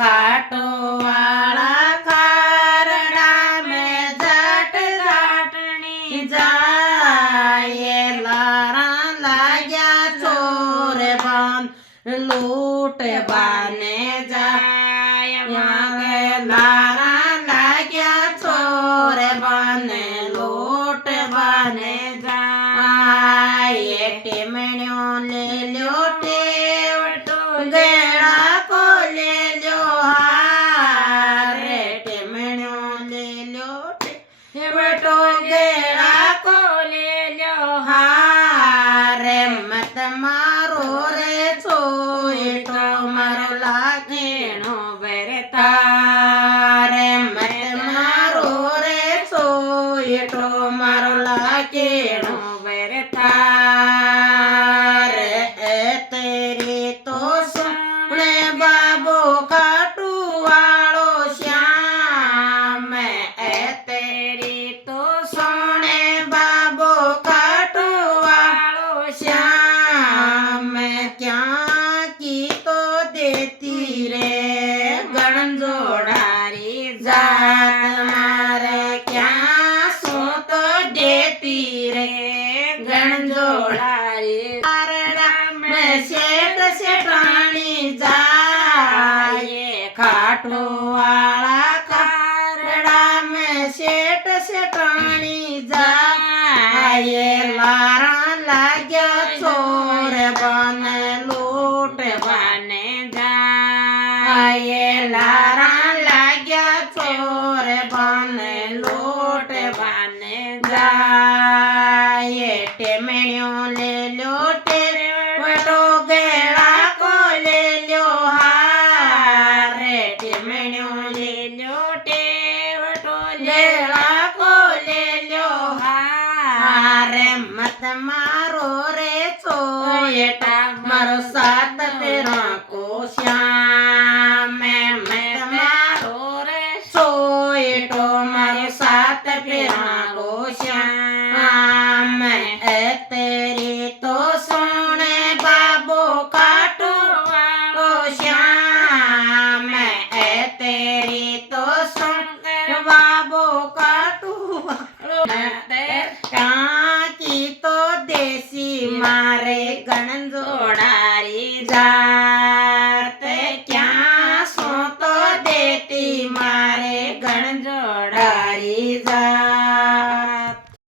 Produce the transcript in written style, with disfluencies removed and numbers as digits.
काटो वाला खारड़ा में जट जाटनी जाए लारा लाग्या चोर बन लूट बाने जाय लारा लाग्या चोर बने लूट बने जाए टेमण्यो ले ल्यो टेवटो गेड़ा को ले ल्यो हार टेमण्यो ले ल्यो टेवटो गेड़ा को ले ल्यो हार मत मारो रे चोयटो मारो लागेणो बेरता रे मत मारो रे चोयटो मारो लागेणो बेरता रे तेरी तो सुने बाबो काटू वालो श्याम तेरी तो सुने बाबो काटू वालो श्याम क्या की तो देती रे गणजोड़ारी जात मारे क्या सो तो देती रे गणजोड़ारी में सेठ सेठानी जाए खाटो वाला खारड़ा में सेठ सेठानी जाए लारा लाग्या चोर बने लूट बने जाए लारा लाग्या चोर बने लूट बने जाए टेमण्यो ले ल्यो टेवटो गेड़ा को ले ल्यो हार टेमण्यो ले ल्यो टेवटो गेड़ा को ले ल्यो हार मत मारो रे चोयटा मारो साथ तेरा को श्याम मत मारो रे चोयटो मारो साथ तेरा को श्याम तेरी तो सोने बाबो काटो वालो श्याम तेरी तो सोने बाबो काटो वालो की तो देसी माँ